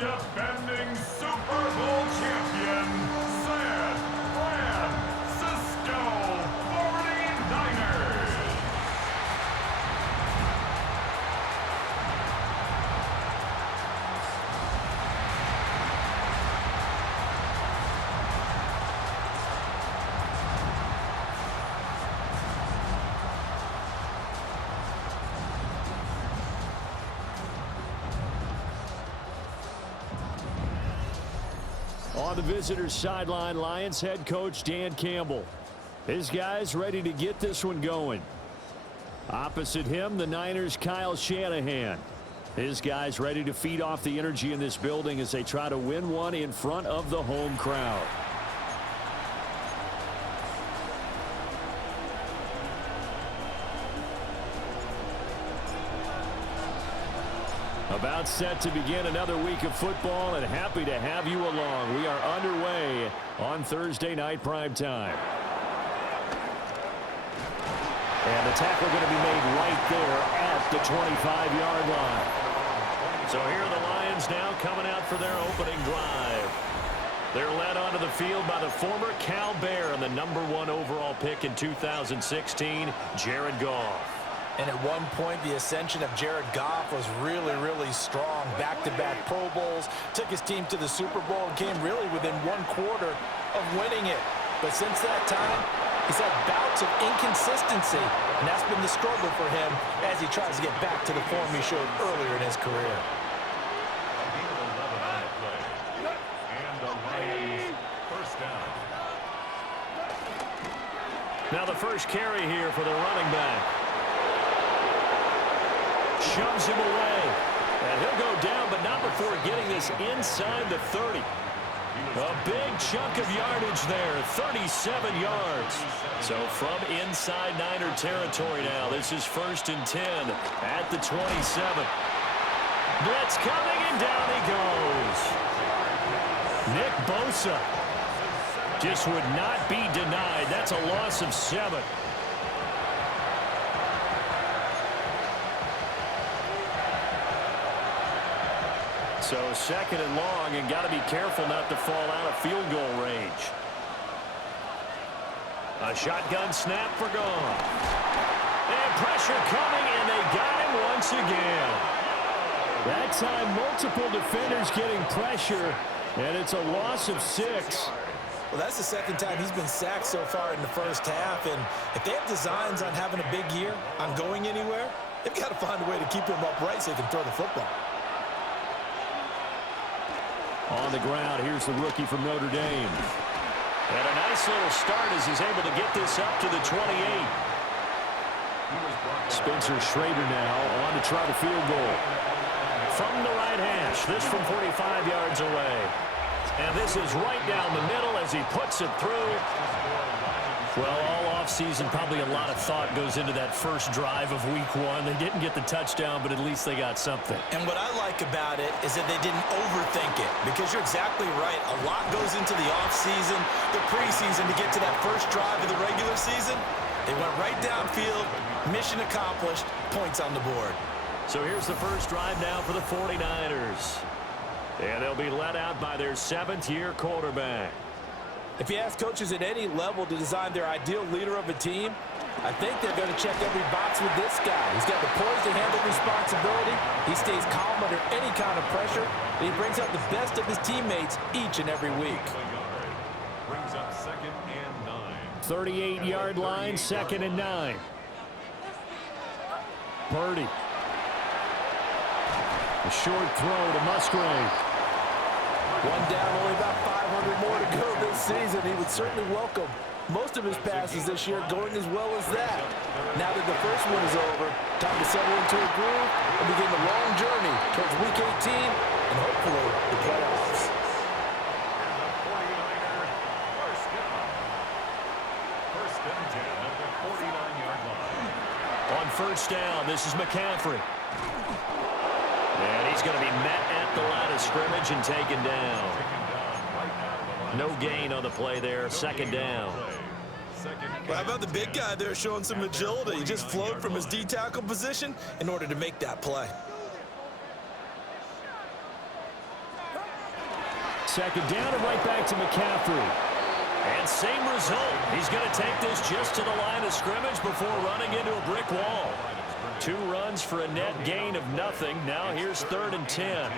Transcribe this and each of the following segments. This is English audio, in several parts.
defending Super Bowl champion, San Francisco 49ers. On the visitors' sideline, Lions head coach Dan Campbell. His guys ready to get this one going. Opposite him, the Niners' Kyle Shanahan. His guys ready to feed off the energy in this building as they try to win one in front of the home crowd. About set to begin another week of football, and happy to have you along. We are underway on Thursday night primetime. And the tackle going to be made right there at the 25-yard line. So here are the Lions now coming out for their opening drive. They're led onto the field by the former Cal Bear and the #1 overall pick in 2016, Jared Goff. And at one point, the ascension of Jared Goff was really, really strong. Back-to-back Pro Bowls, took his team to the Super Bowl, and came really within 1/4 of winning it. But since that time, he's had bouts of inconsistency, and that's been the struggle for him as he tries to get back to the form he showed earlier in his career. Now the first carry here for the running back. Shoves him away. And he'll go down, but not before getting this inside the 30. A big chunk of yardage there, 37 yards. So from inside Niner territory now, this is 1st and 10 at the 27. Blitz coming, and down he goes. Nick Bosa just would not be denied. That's a loss of 7. So 2nd and long, and got to be careful not to fall out of field goal range. A shotgun snap for Goff. And pressure coming, and they got him once again. That time, multiple defenders getting pressure, and it's a loss of 6. Well, that's the 2nd time he's been sacked so far in the first half, and if they have designs on having a big year, on going anywhere, they've got to find a way to keep him upright so he can throw the football. On the ground, here's the rookie from Notre Dame. And a nice little start as he's able to get this up to the 28. Spencer Schrader now on to try the field goal. From the right hash, this from 45 yards away. And this is right down the middle as he puts it through. Well, all offseason, probably a lot of thought goes into that first drive of week 1. They didn't get the touchdown, but at least they got something. And what I like about it is that they didn't overthink it, because you're exactly right. A lot goes into the offseason, the preseason to get to that first drive of the regular season. They went right downfield, mission accomplished, points on the board. So here's the first drive now for the 49ers. And they'll be led out by their 7th-year quarterback. If you ask coaches at any level to design their ideal leader of a team, I think they're going to check every box with this guy. He's got the poise to handle responsibility. He stays calm under any kind of pressure, and he brings out the best of his teammates each and every week. Brings up 2nd and 9. 38-yard line, 2nd and 9. Purdy. A short throw to Musgrave. One down, only about 500 more to go this season. He would certainly welcome most of his passes this year going as well as that. Now that the first one is over, time to settle into a groove and begin the long journey towards Week 18 and hopefully the playoffs. First and 10 at the 49-yard line. On first down, this is McCaffrey. And he's going to be met at the line of scrimmage and taken down. No gain on the play there, 2nd down. Well, how about the big guy there showing some agility? He just flowed from his D-tackle position in order to make that play. Second down and right back to McCaffrey. And same result. He's going to take this just to the line of scrimmage before running into a brick wall. 2 runs for a net gain of nothing. Now here's 3rd and 10.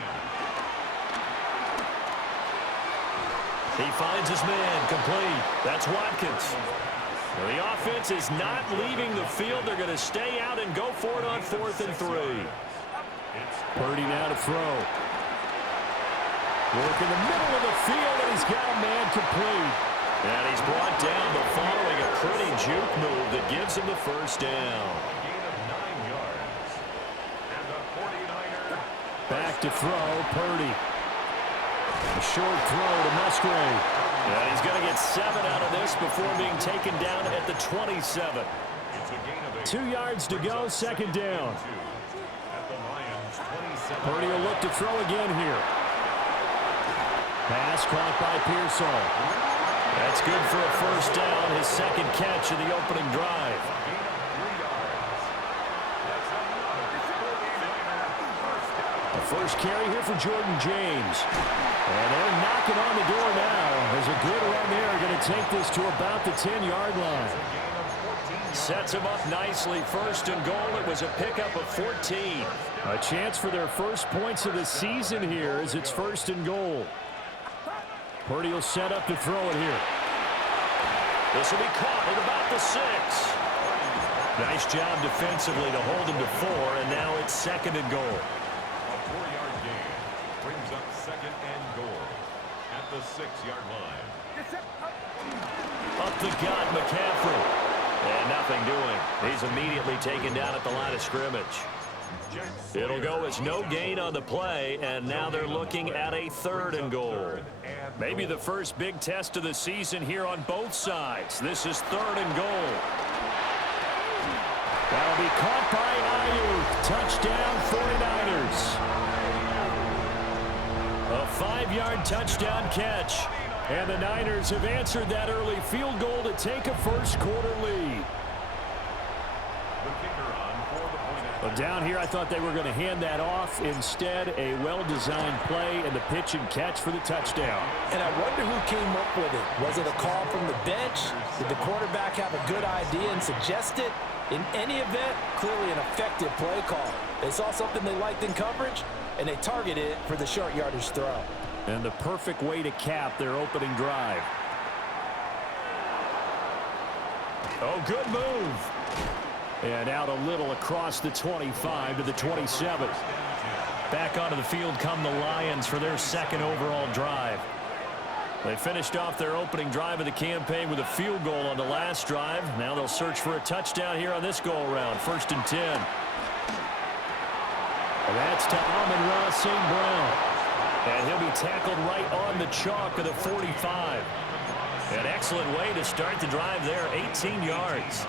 He finds his man complete. That's Watkins. Well, the offense is not leaving the field. They're going to stay out and go for it on 4th and 3. Purdy now to throw. Work in the middle of the field, and he's got a man complete. And he's brought down, but following a pretty juke move that gives him the first down. Back to throw, Purdy. A short throw to Musgrave. And he's going to get 7 out of this before being taken down at the 27. 2 yards to go, second down. Purdy will look to throw again here. Pass caught by Pearsall. That's good for a first down, his second catch in the opening drive. The first carry here for Jordan James. And they're knocking on the door now. There's a good run there. Going to take this to about the 10-yard line. Sets him up nicely. First and goal. It was a pickup of 14. A chance for their first points of the season here as it's 1st and goal. Purdy will set up to throw it here. This will be caught at about the 6. Nice job defensively to hold him to 4, and now it's 2nd and goal. A 4-yard gain brings up 2nd and goal at the 6-yard line. Up the gut, McCaffrey. And nothing doing. He's immediately taken down at the line of scrimmage. It'll go as no gain on the play, and now they're looking at a 3rd and goal. Maybe the first big test of the season here on both sides. This is 3rd and goal. That'll be caught by Ayuk. Touchdown, 49ers. A 5-yard touchdown catch. And the Niners have answered that early field goal to take a first-quarter lead. But down here, I thought they were going to hand that off. Instead, a well-designed play and the pitch and catch for the touchdown. And I wonder who came up with it. Was it a call from the bench? Did the quarterback have a good idea and suggest it? In any event, clearly an effective play call. They saw something they liked in coverage, and they targeted it for the short yardage throw. And the perfect way to cap their opening drive. Oh, good move. And out a little across the 25 to the 27. Back onto the field come the Lions for their 2nd overall drive. They finished off their opening drive of the campaign with a field goal on the last drive. Now they'll search for a touchdown here on this go-around. 1st and 10. And that's to Amon-Ra St. Brown. And he'll be tackled right on the chalk of the 45. An excellent way to start the drive there, 18 yards.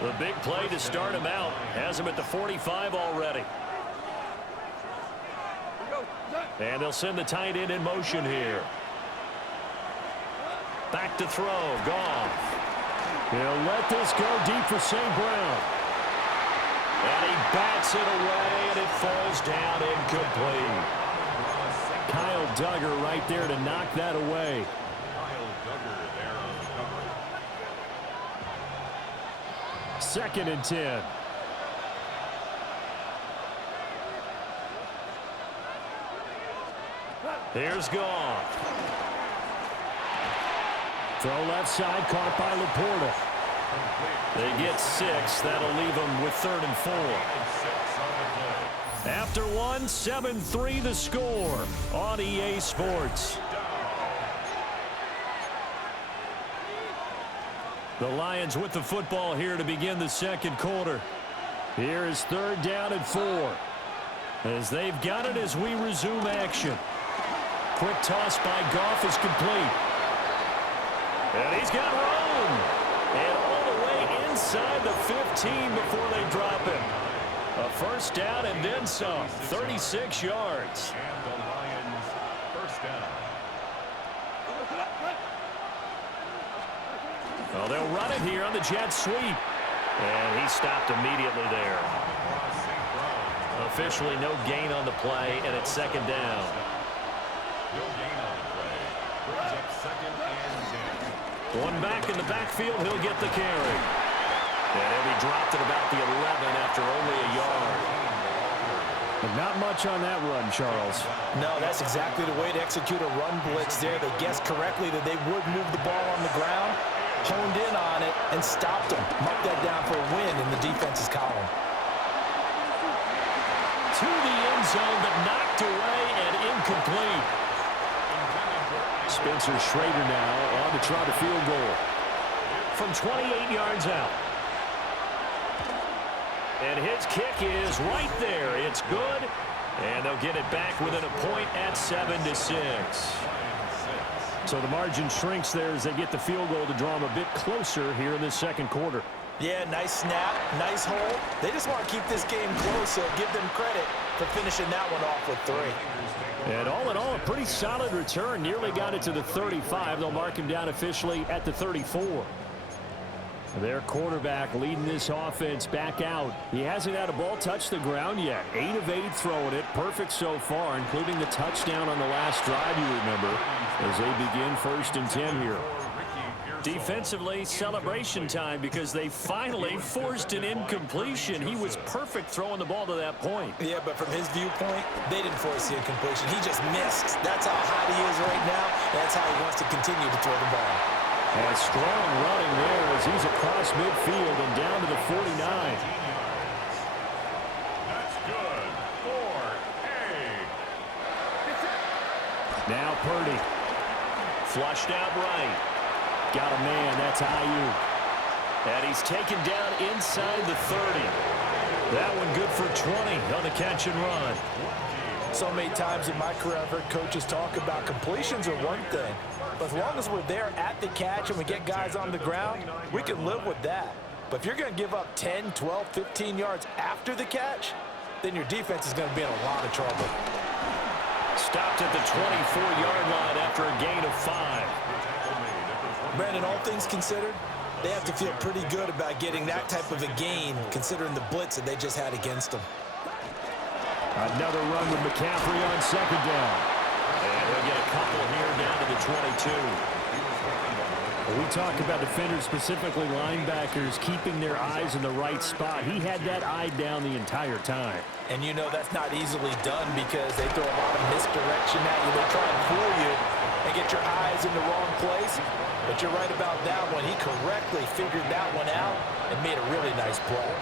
The big play to start him out has him at the 45 already. And they'll send the tight end in motion here. Back to throw, Goff. He'll let this go deep for St. Brown. And he bats it away, and it falls down incomplete. Kyle Duggar right there to knock that away. Second and 10. Here's Goff. Throw left side, caught by Laporta. They get 6. That'll leave them with 3rd and 4. After one, 7-3 the score on EA Sports. The Lions with the football here to begin the 2nd quarter. Here is 3rd down and 4. As they've got it as we resume action. Quick toss by Goff is complete. And he's got room. And all the way inside the 15 before they drop him. A first down and then some. 36 yards. And the Lions first down. Well, they'll run it here on the jet sweep. And he stopped immediately there. Officially no gain on the play, and it's 2nd down. No gain on the One back in the backfield. He'll get the carry. And he'll be dropped at about the 11 after only a yard. But not much on that run, Charles. No, that's exactly the way to execute a run blitz there. They guessed correctly that they would move the ball on the ground, honed in on it, and stopped them. Marked that down for a win in the defense's column. To the end zone, but knocked away and incomplete. Spencer Schrader now on to try the field goal. From 28 yards out. And his kick is right there. It's good. And they'll get it back within a point at 7-6. So the margin shrinks there as they get the field goal to draw them a bit closer here in this second quarter. Yeah, nice snap, nice hold. They just want to keep this game close, so give them credit for finishing that one off with 3. And all in all, a pretty solid return. Nearly got it to the 35. They'll mark him down officially at the 34. Their quarterback leading this offense back out. He hasn't had a ball touch the ground yet. 8 of 8 throwing it. Perfect so far, including the touchdown on the last drive, you remember, as they begin 1st and 10 here. Defensively, celebration time because they finally forced an incompletion. He was perfect throwing the ball to that point. Yeah, but from his viewpoint, they didn't force the incompletion. He just missed. That's how hot he is right now. That's how he wants to continue to throw the ball. And strong running there as he's across midfield and down to the 49. That's good. 4-8. Now Purdy. Flushed out right. Got a man. That's Ayuk. And he's taken down inside the 30. That one good for 20 on the catch and run. So many times in my career I've heard coaches talk about completions are one thing. But as long as we're there at the catch and we get guys on the ground, we can live with that. But if you're going to give up 10, 12, 15 yards after the catch, then your defense is going to be in a lot of trouble. Stopped at the 24-yard line after a gain of 5. Brandon, all things considered, they have to feel pretty good about getting that type of a gain considering the blitz that they just had against them. Another run with McCaffrey on 2nd down. And he'll get a couple here down to the 22. We talk about defenders, specifically linebackers, keeping their eyes in the right spot. He had that eye down the entire time. And you know that's not easily done because they throw a lot of misdirection at you. They try and fool you and get your eyes in the wrong place. But you're right about that one. He correctly figured that one out and made a really nice play.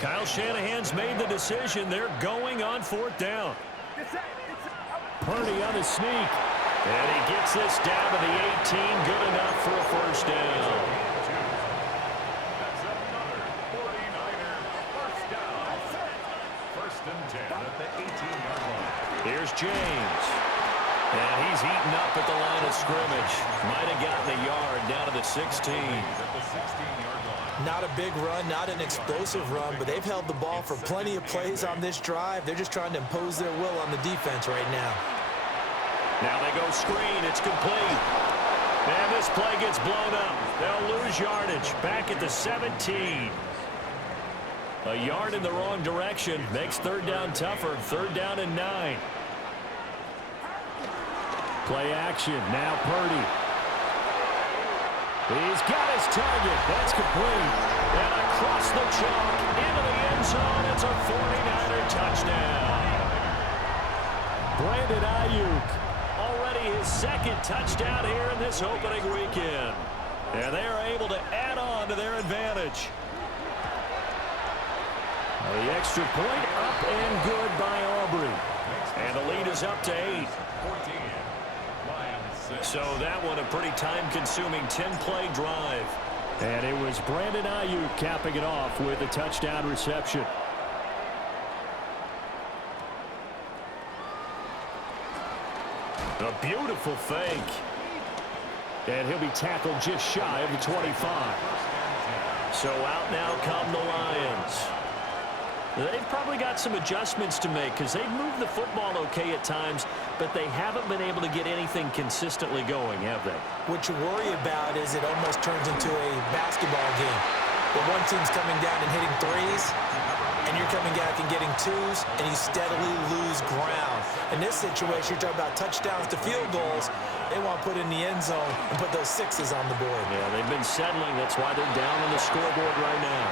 Kyle Shanahan's made the decision. They're going on 4th down. Purdy on the sneak. And he gets this down to the 18. Good enough for a 1st down. That's another 49er first down. 1st and 10 at the 18-yard line. Here's James. And he's eaten up at the line of scrimmage. Might have gotten a yard down to the 16. At the 16-yard line. Not a big run, not an explosive run, but they've held the ball for plenty of plays on this drive. They're just trying to impose their will on the defense right now. Now they go screen. It's complete. And this play gets blown up. They'll lose yardage. Back at the 17. A yard in the wrong direction. Makes 3rd down tougher. 3rd down and 9. Play action. Now Purdy. He's got his target. That's complete. And across the chalk into the end zone. It's a 49er touchdown. Brandon Ayuk. Already his 2nd touchdown here in this opening weekend. And they are able to add on to their advantage. The extra point up and good by Aubrey. And the lead is up to 8. 14. So that one a pretty time-consuming 10-play drive. And it was Brandon Ayuk capping it off with a touchdown reception. A beautiful fake. And he'll be tackled just shy of the 25. So out now come the Lions. They've probably got some adjustments to make because they've moved the football okay at times, but they haven't been able to get anything consistently going, have they? What you worry about is it almost turns into a basketball game. Where one team's coming down and hitting threes, and you're coming back and getting twos, and you steadily lose ground. In this situation, you're talking about touchdowns to field goals. They want to put in the end zone and put those sixes on the board. Yeah, they've been settling. That's why they're down on the scoreboard right now.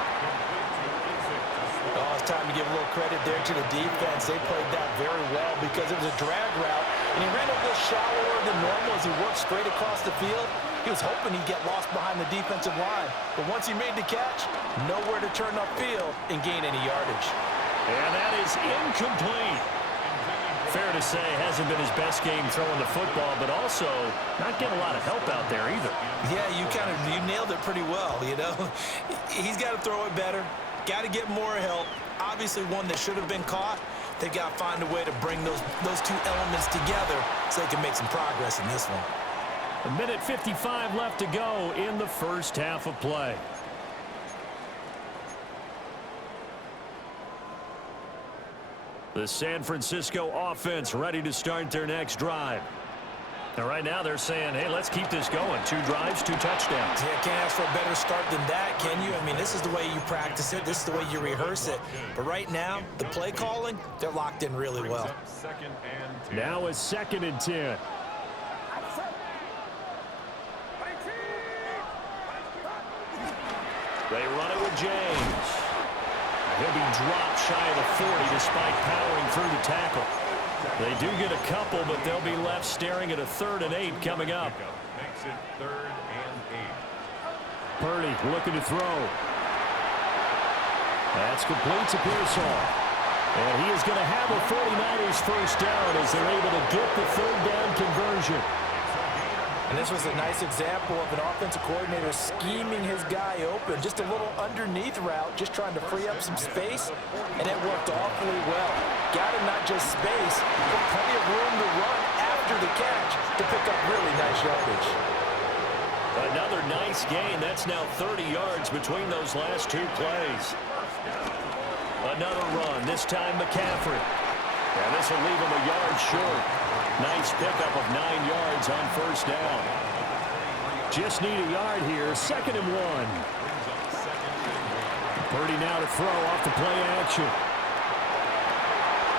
Oh, it's time to give a little credit there to the defense. They played that very well because it was a drag route, and he ran a little shallower than normal as he worked straight across the field. He was hoping he'd get lost behind the defensive line, but once he made the catch, nowhere to turn upfield and gain any yardage. And that is incomplete. Fair to say, hasn't been his best game throwing the football, but also not getting a lot of help out there either. Yeah, you nailed it pretty well, you know. He's got to throw it better. Got to get more help. Obviously one that should have been caught. They've got to find a way to bring those two elements together so they can make some progress in this one. 1:55 left to go in the first half of play. The San Francisco offense ready to start their next drive. And right now they're saying, hey, let's keep this going. 2 drives, 2 touchdowns. Yeah, can't ask for a better start than that, can you? I mean, this is the way you practice it. This is the way you rehearse it. But right now, the play calling, they're locked in really well. Now it's 2nd and 10. They run it with James. He'll be dropped shy of the 40 despite powering through the tackle. They do get a couple, but they'll be left staring at a 3rd and 8 coming up. Makes it 3rd and 8. Purdy looking to throw. That's complete to Pearsall. And he is going to have a 49ers first down as they're able to get the 3rd down conversion. And this was a nice example of an offensive coordinator scheming his guy open. Just a little underneath route, just trying to free up some space, and it worked awfully well. Got him not just space, but plenty of room to run after the catch to pick up really nice yardage. Another nice gain. That's now 30 yards between those last 2 plays. Another run, this time McCaffrey. And this will leave him a yard short. Nice pickup of 9 yards on first down. Just need a yard here. 2nd and 1. Purdy now to throw off the play action.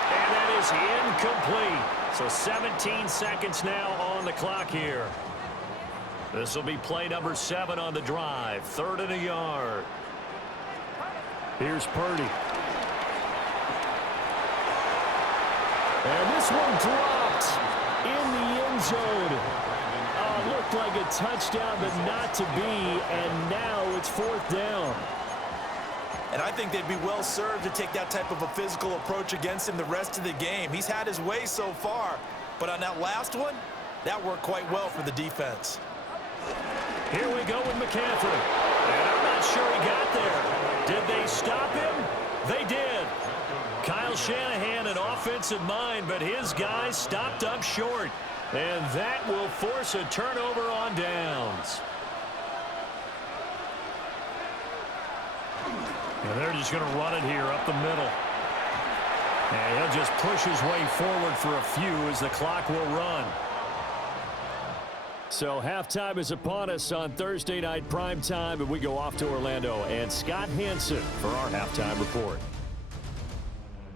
And that is incomplete. So 17 seconds now on the clock here. This will be play number 7 on the drive. 3rd and a yard. Here's Purdy. And this one dropped in the end zone. Looked like a touchdown, but not to be. And now it's 4th down. And I think they'd be well served to take that type of a physical approach against him the rest of the game. He's had his way so far, but on that last one, that worked quite well for the defense. Here we go with McCaffrey. And I'm not sure he got there. Did they stop him? They did. Kyle Shanahan, an offensive mind, but his guys stopped up short. And that will force a turnover on downs. And they're just going to run it here up the middle. And he'll just push his way forward for a few as the clock will run. So halftime is upon us on Thursday night primetime, and we go off to Orlando. And Scott Hansen for our halftime report.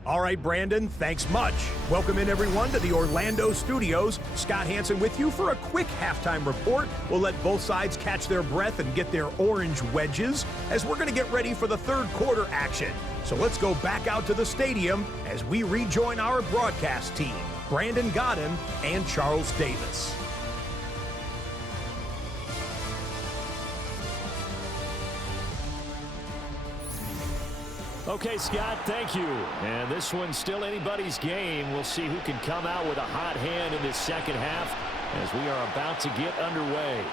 All right, Brandon, thanks much. Welcome in, everyone, to the Orlando studios. Scott Hansen with you for a quick halftime report. We'll let both sides catch their breath and get their orange wedges as we're going to get ready for the 3rd quarter action. So let's go back out to the stadium as we rejoin our broadcast team, Brandon Godden and Charles Davis. Okay, Scott, thank you. And this one's still anybody's game. We'll see who can come out with a hot hand in this 2nd half as we are about to get underway.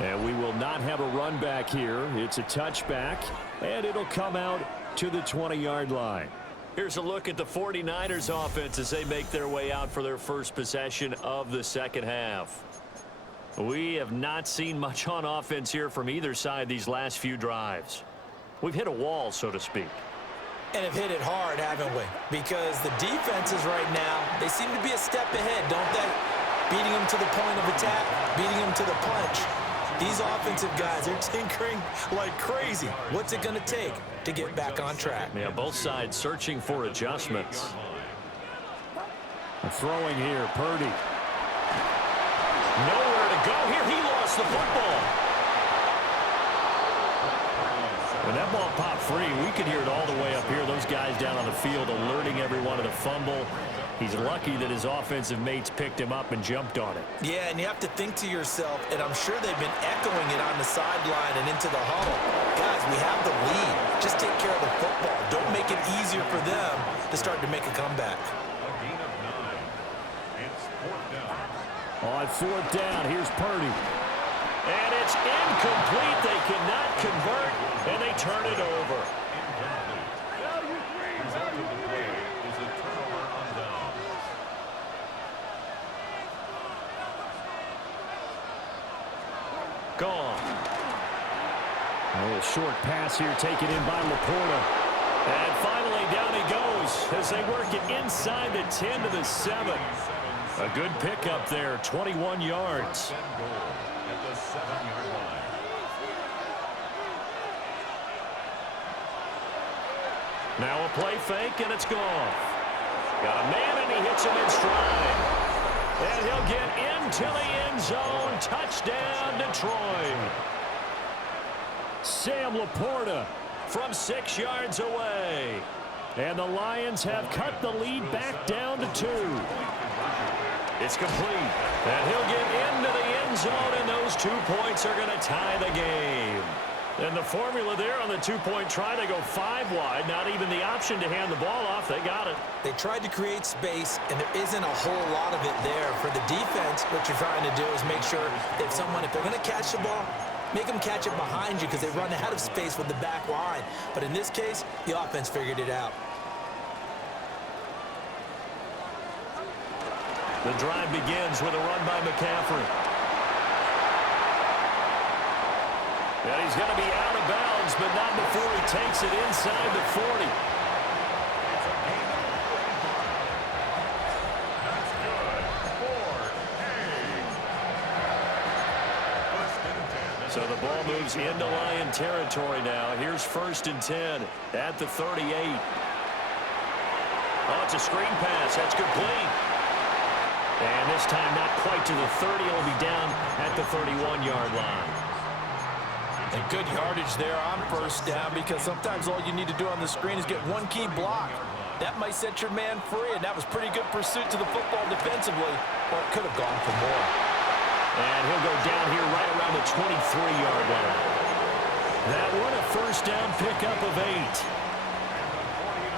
And we will not have a run back here. It's a touchback, and it'll come out to the 20-yard line. Here's a look at the 49ers offense as they make their way out for their first possession of the 2nd half. We have not seen much on offense here from either side these last few drives. We've hit a wall, so to speak. And have hit it hard, haven't we? Because the defenses right now, they seem to be a step ahead, don't they? Beating them to the point of attack, beating them to the punch. These offensive guys are tinkering like crazy. What's it going to take to get back on track? Yeah, both sides searching for adjustments. Throwing here, Purdy. Nowhere to go here. He lost the football. When that ball popped free, we could hear it all the way up here. Those guys down on the field alerting everyone of the fumble. He's lucky that his offensive mates picked him up and jumped on it. Yeah, and you have to think to yourself, and I'm sure they've been echoing it on the sideline and into the huddle. Guys, we have the lead. Just take care of the football. Don't make it easier for them to start to make a comeback. A gain of 9. It's 4th down. On 4th down, here's Purdy. And it's incomplete. They cannot convert, and they turn it over. Result of the play is a turnover on down. Gone. A little short pass here taken in by Laporta. And finally down he goes as they work it inside the 10 to the 7. A good pickup there, 21 yards. 10 goal at the 7-yard line. Now a play fake, and it's gone. Got a man, and he hits him in stride. And he'll get into the end zone. Touchdown, Detroit. Sam Laporta From 6 yards away. And the Lions have cut the lead back down to 2. It's complete. And he'll get into the end zone, and those 2 points are going to tie the game. And the formula there on the 2-point try, they go 5 wide. Not even the option to hand the ball off. They got it. They tried to create space, and there isn't a whole lot of it there. For the defense, what you're trying to do is make sure if they're going to catch the ball, make them catch it behind you because they run out of space with the back line. But in this case, the offense figured it out. The drive begins with a run by McCaffrey. And he's going to be out of bounds, but not before he takes it inside the 40. That's good. 4 So the ball moves into Lion territory now. Here's 1st and 10 at the 38. Oh, it's a screen pass. That's complete. And this time not quite to the 30. It'll be down at the 31-yard line. And good yardage there on 1st down because sometimes all you need to do on the screen is get one key block. That might set your man free, and that was pretty good pursuit to the football defensively, or it could have gone for more. And he'll go down here right around the 23-yard line. That one a 1st down pickup of 8.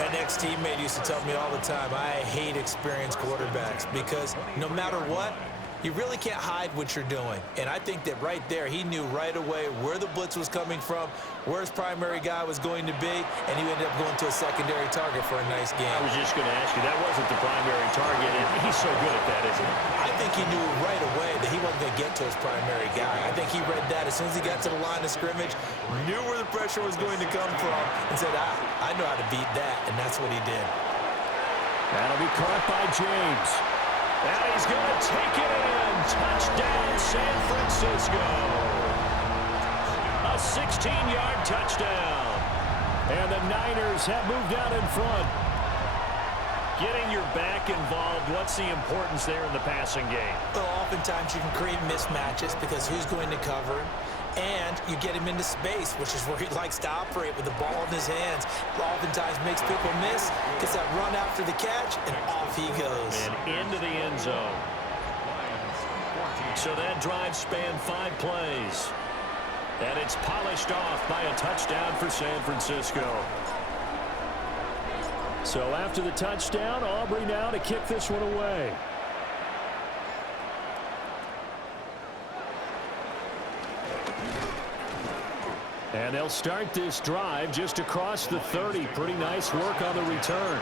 An ex-teammate used to tell me all the time, I hate experienced quarterbacks because no matter what, you really can't hide what you're doing. And I think that right there, he knew right away where the blitz was coming from, where his primary guy was going to be, and he ended up going to a secondary target for a nice game. I was just going to ask you, that wasn't the primary target, and he's so good at that, isn't he? I think he knew right away that he wasn't going to get to his primary guy. I think he read that as soon as he got to the line of scrimmage, knew where the pressure was going to come from, and said, I know how to beat that, and that's what he did. That'll be caught by James. And he's going to take it in. Touchdown, San Francisco. A 16-yard touchdown. And the Niners have moved out in front. Getting your back involved, what's the importance there in the passing game? Well, oftentimes you can create mismatches because who's going to cover him? And you get him into space, which is where he likes to operate with the ball in his hands. Oftentimes makes people miss, gets that run after the catch, and off he goes. And into the end zone. So that drive spanned 5 plays. And it's polished off by a touchdown for San Francisco. So after the touchdown, Aubrey now to kick this one away. And they'll start this drive just across the 30. Pretty nice work on the return.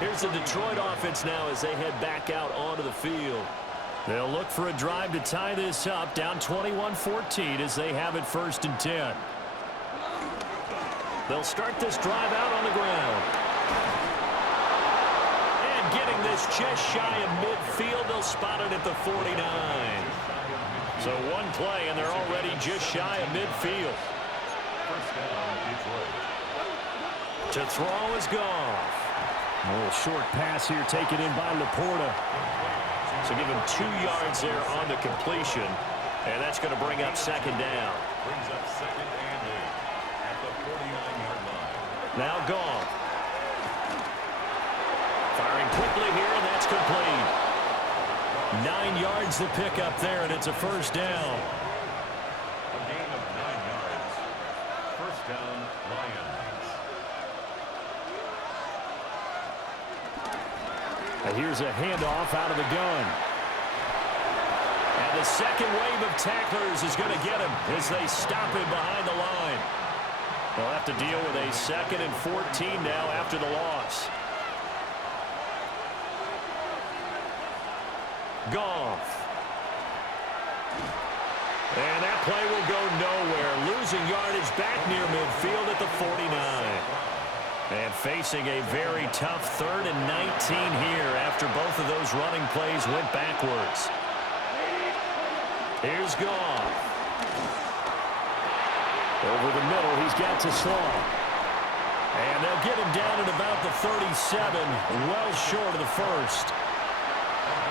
Here's the Detroit offense now as they head back out onto the field. They'll look for a drive to tie this up, down 21-14 as they have it 1st and 10. They'll start this drive out on the ground. And getting this just shy of midfield, they'll spot it at the 49. So one play, and they're already just shy of midfield. First down, Detroit. To throw is Goff. A little short pass here taken in by Laporta. So give him 2 yards there on the completion. And that's going to bring up second down. Brings up second and 8 at the 49-yard line. Now Goff. Firing quickly here, and that's complete. 9 yards to pick up there, and it's a first down. A gain of 9 yards. First down, Lions. And here's a handoff out of the gun. And the second wave of tacklers is going to get him as they stop him behind the line. They'll have to deal with a 2nd and 14 now after the loss. Goff. And that play will go nowhere. Losing yardage back near midfield at the 49. And facing a very tough 3rd and 19 here after both of those running plays went backwards. Here's Goff. Over the middle, he's got to slow. And they'll get him down at about the 37, well short of the first.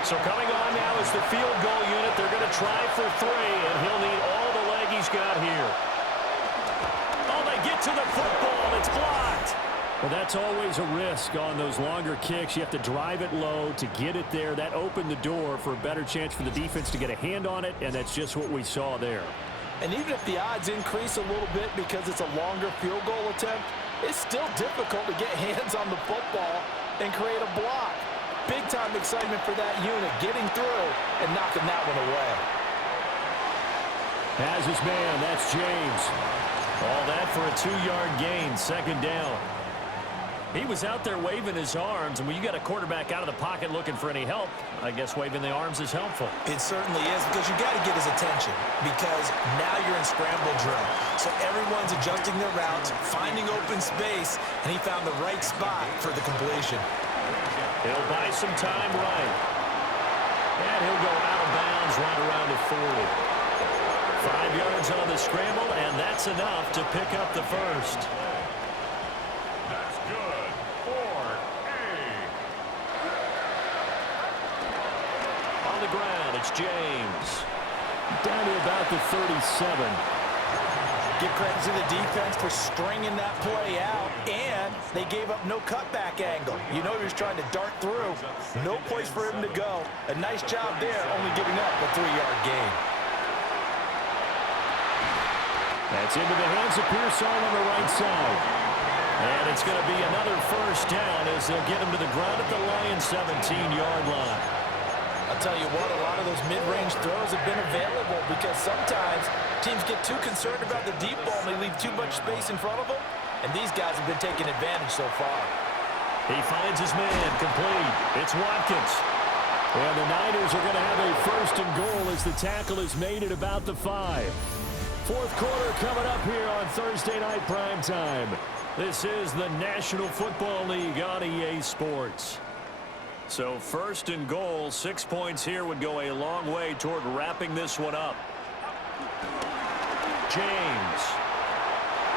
So coming on now is the field goal unit. They're going to try for 3, and he'll need all the leg he's got here. Oh, they get to the football, and it's blocked. Well, that's always a risk on those longer kicks. You have to drive it low to get it there. That opened the door for a better chance for the defense to get a hand on it, and that's just what we saw there. And even if the odds increase a little bit because it's a longer field goal attempt, it's still difficult to get hands on the football and create a block. Big-time excitement for that unit, getting through and knocking that one away. Has his man, that's James. All that for a 2-yard gain, second down. He was out there waving his arms, and when you got a quarterback out of the pocket looking for any help, I guess waving the arms is helpful. It certainly is, because you got to get his attention, because now you're in scramble drill. So everyone's adjusting their routes, finding open space, and he found the right spot for the completion. He'll buy some time right. And he'll go out of bounds right around the 40. 5 yards on the scramble, and that's enough to pick up the first. That's good for A. On the ground, it's James. Down to about the 37. Give credit to the defense for stringing that play out, and they gave up no cutback angle. You know he was trying to dart through. No place for him to go. A nice job there, only giving up a 3-yard gain. That's into the hands of Pearsall on the right side. And it's going to be another first down as they'll get him to the ground at the Lions' 17-yard line. I'll tell you what, a lot of those mid-range throws have been available because sometimes teams get too concerned about the deep ball and they leave too much space in front of them, and these guys have been taking advantage so far. He finds his man complete. It's Watkins. And the Niners are going to have a first and goal as the tackle is made at about the 5. Fourth quarter coming up here on Thursday Night Primetime. This is the National Football League on EA Sports. So first and goal, 6 points here would go a long way toward wrapping this one up. James.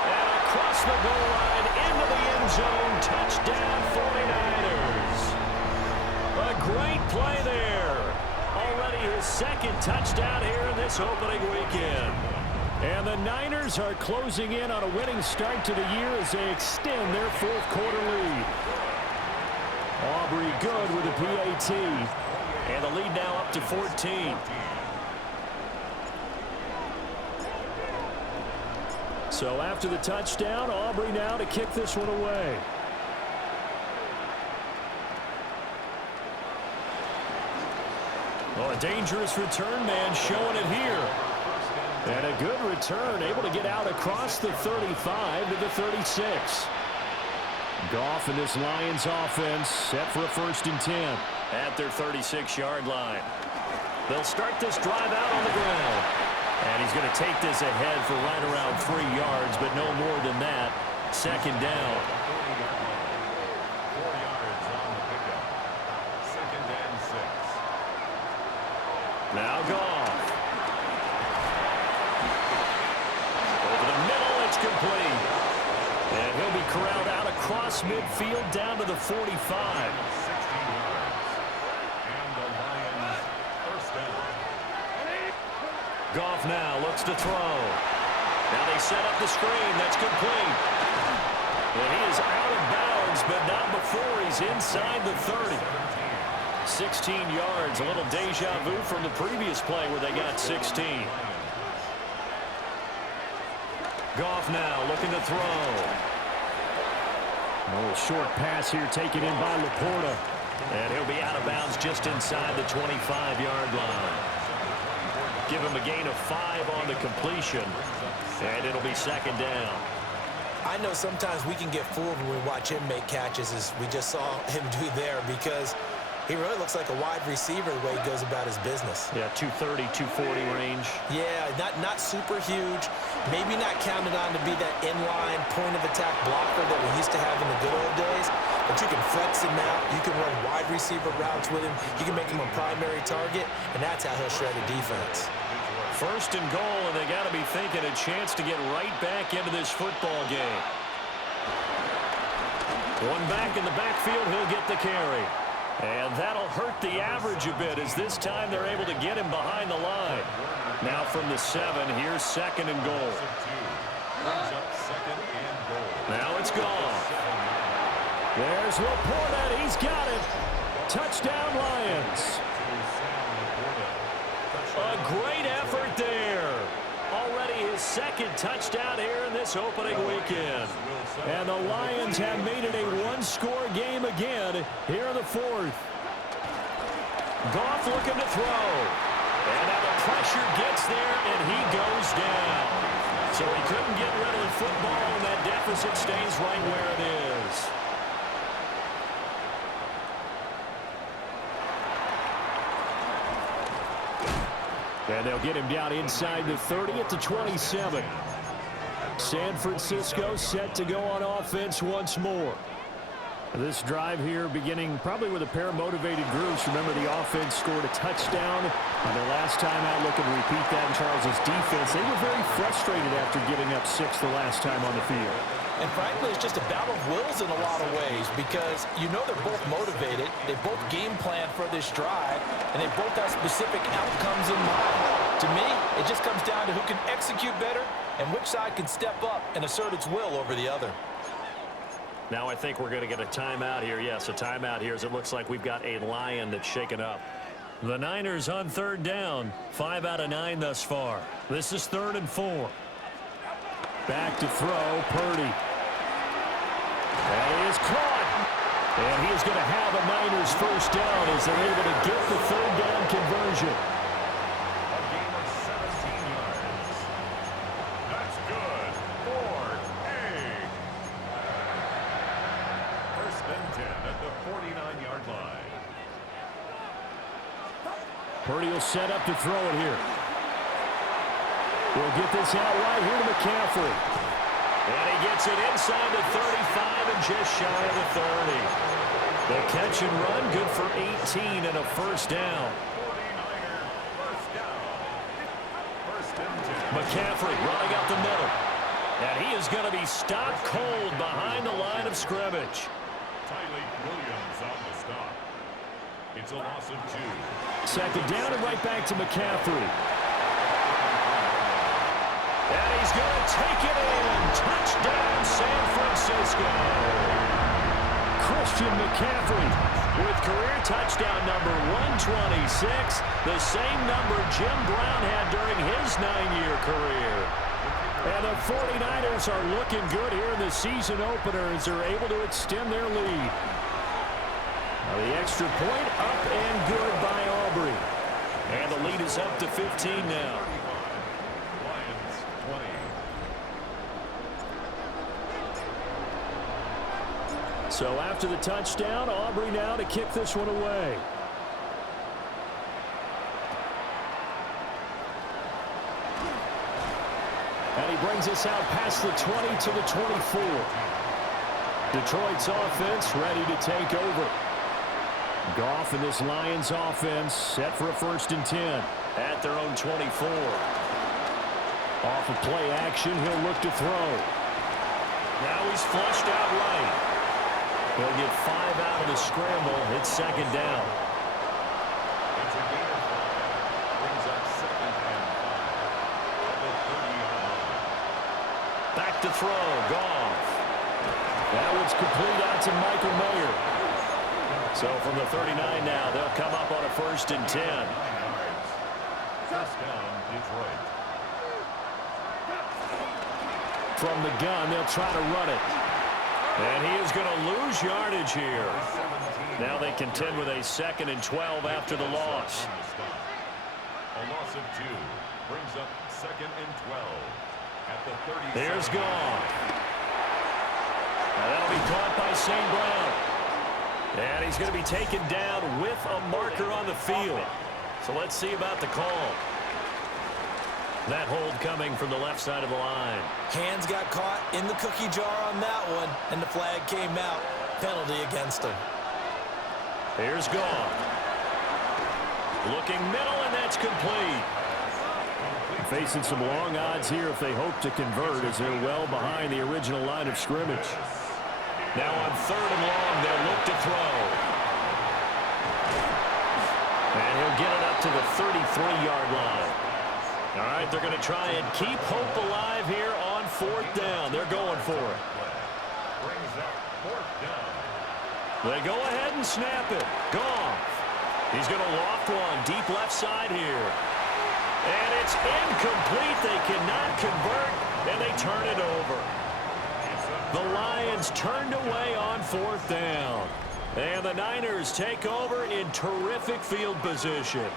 And across the goal line into the end zone. Touchdown 49ers. A great play there. Already his second touchdown here in this opening weekend. And the Niners are closing in on a winning start to the year as they extend their fourth quarter lead. Aubrey good with a PAT. And the lead now up to 14. So after the touchdown, Aubrey now to kick this one away. Well, a dangerous return man showing it here. And a good return, able to get out across the 35 to the 36. Goff and this Lions offense set for a 1st and 10. At their 36-yard line. They'll start this drive out on the ground. And he's going to take this ahead for right around 3 yards, but no more than that. Second down. 4 yards on the pickup. Second and 6. Now Goff. across midfield down to the 45. 16 yards. And the Lions first down. Goff now looks to throw. Now they set up the screen. That's complete. And he is out of bounds, but not before he's inside the 30. 16 yards, a little deja vu from the previous play where they got 16. Goff now looking to throw. A little short pass here taken in by Laporta. And he'll be out of bounds just inside the 25-yard line. Give him a gain of 5 on the completion. And it'll be second down. I know sometimes we can get fooled when we watch him make catches, as we just saw him do there, because he really looks like a wide receiver the way he goes about his business. Yeah, 230, 240 range. Yeah, not super huge. Maybe not counted on to be that inline point-of-attack blocker that we used to have in the good old days. But you can flex him out. You can run wide receiver routes with him. You can make him a primary target, and that's how he'll shred a defense. First and goal, and they got to be thinking a chance to get right back into this football game. One back in the backfield, he'll get the carry. And that'll hurt the average a bit, as this time they're able to get him behind the line. Now from the 7, here's second and goal. Now it's gone. There's Laporta. He's got it. Touchdown, Lions. A great effort there. Already his second touchdown here in this opening weekend. And the Lions have made it a one-score game again here in the 4th. Goff looking to throw. And now the pressure gets there, and he goes down. So he couldn't get rid of the football, and that deficit stays right where it is. And they'll get him down inside the 30 at the 27. San Francisco set to go on offense once more. This drive here beginning probably with a pair of motivated groups. Remember, the offense scored a touchdown on their last time out. Looking to repeat that in Charles's defense. They were very frustrated after giving up 6 the last time on the field. And frankly, it's just a battle of wills in a lot of ways, because you know they're both motivated. They both game plan for this drive, and they both have specific outcomes in mind. To me, it just comes down to who can execute better and which side can step up and assert its will over the other. Now I think we're going to get a timeout here. Yes, a timeout here, as it looks like we've got a Lion that's shaken up. The Niners on third down. 5 out of 9 thus far. This is 3rd and 4. Back to throw, Purdy. And he is caught. And he is going to have a Niners first down as they're able to get the 3rd down conversion. A game of 17 yards. That's good for a first and 10 at the 49-yard line. Purdy will set up to throw it here. We'll get this out right here to McCaffrey. And he gets it inside the 35 and just shy of the 30. The catch and run, good for 18 and a first down. 49er first down. First and 10. McCaffrey running up the middle. And he is going to be stopped cold behind the line of scrimmage. Tyleik Williams on the stop. It's a loss of 2. Second down and right back to McCaffrey. And he's going to take it in. Touchdown, San Francisco. Christian McCaffrey with career touchdown number 126, the same number Jim Brown had during his 9-year career. And the 49ers are looking good here in the season opener as they're able to extend their lead. Now the extra point up and good by Aubrey. And the lead is up to 15 now. Lions 20. So after the touchdown, Aubrey now to kick this one away. And he brings us out past the 20 to the 24. Detroit's offense ready to take over. Goff and this Lions offense set for a 1st and 10. At their own 24. Off of play action, he'll look to throw. Now he's flushed out right. He'll get 5 out of the scramble. It's second down. It's a gain of 5. Brings up second and 5 at the 30-yard line. Back to throw. Goff. That one's complete out to Michael Mayer. So from the 39 now, they'll come up on a 1st and 10. 9 yards. First down, Detroit. From the gun, they'll try to run it. And he is going to lose yardage here. Now they contend with a 2nd and 12 after the loss. A loss of 2 brings up 2nd and 12 at the 30. Here's Goff. That'll be caught by St. Brown. And he's going to be taken down with a marker on the field. So let's see about the call. That hold coming from the left side of the line. Hands got caught in the cookie jar on that one, and the flag came out. Penalty against him. Here's Goff. Looking middle, and that's complete. Facing some long odds here if they hope to convert, as they're well behind the original line of scrimmage. Now on 3rd and long, they'll look to throw. And he'll get it up to the 33-yard line. All right, they're going to try and keep hope alive here on 4th down. They're going for it. Brings up 4th down. They go ahead and snap it. Goff. He's going to loft one deep left side here. And it's incomplete. They cannot convert, and they turn it over. The Lions turned away on 4th down. And the Niners take over in terrific field position.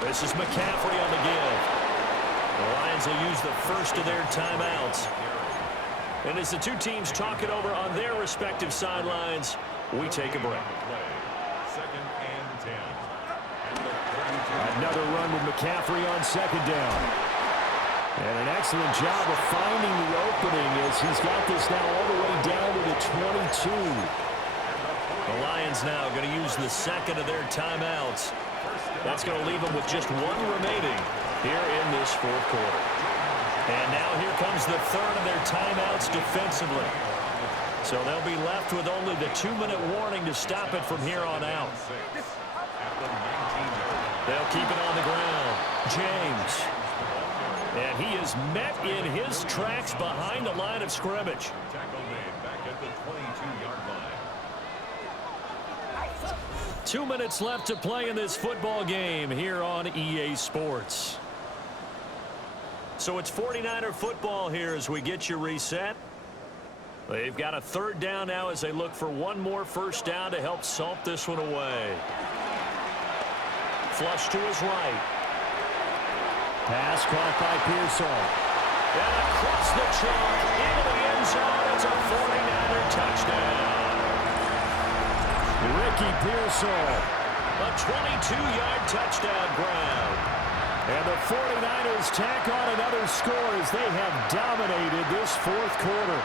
This is McCaffrey on the give. The Lions will use the first of their timeouts. And as the two teams talk it over on their respective sidelines, we take a break. 2nd and 10. Another run with McCaffrey on 2nd down. And an excellent job of finding the opening as he's got this now all the way down to the 22. The Lions now going to use the 2nd of their timeouts. That's going to leave them with just 1 remaining here in this 4th quarter. And now here comes the 3rd of their timeouts defensively. So they'll be left with only the 2-minute warning to stop it from here on out. They'll keep it on the ground. James. And he is met in his tracks behind the line of scrimmage. Tackle made back at the 22-yard line. 2 minutes left to play in this football game here on EA Sports. So it's 49er football here as we get you reset. They've got a 3rd down now as they look for 1 more 1st down to help salt this one away. Flush to his right. Pass caught by Pearsall. And across the chalk into the end zone. It's a 49er touchdown. Ricky Pearsall. A 22-yard touchdown grab. And the 49ers tack on another score as they have dominated this 4th quarter.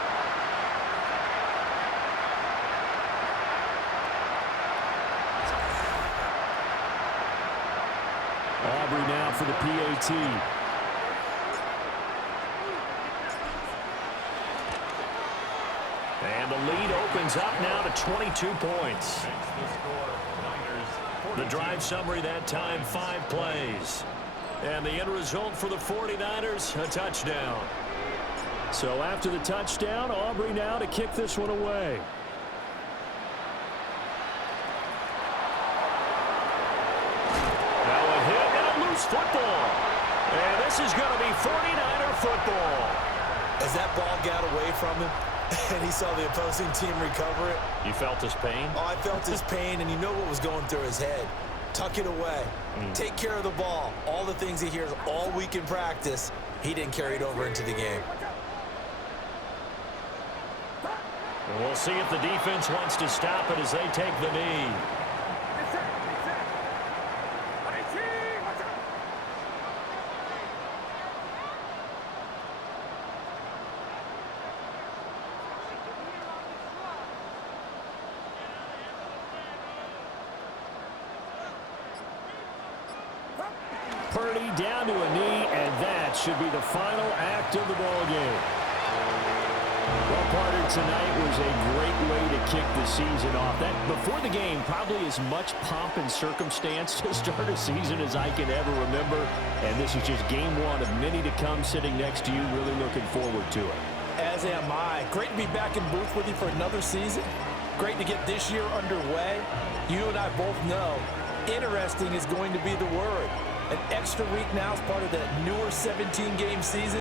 Aubrey now for the PAT. And the lead opens up now to 22 points. The drive summary that time, 5 plays. And the end result for the 49ers, a touchdown. So after the touchdown, Aubrey now to kick this one away. Now a hit and a loose football. And this is going to be 49er football. As that ball got away from him, and he saw the opposing team recover it. You felt his pain? Oh, I felt his pain, and you know what was going through his head. Tuck it away. Take care of the ball. All the things he hears all week in practice, he didn't carry it over into the game. And we'll see if the defense wants to stop it as they take the knee. Purdy down to a knee, and that should be the final act of the ball game. Well, partner, tonight was a great way to kick the season off. That before the game, probably as much pomp and circumstance to start a season as I can ever remember. And this is just game one of many to come. Sitting next to you, really looking forward to it. As am I. Great to be back in booth with you for another season. Great to get this year underway. You and I both know interesting is going to be the word. An extra week now as part of the newer 17-game season.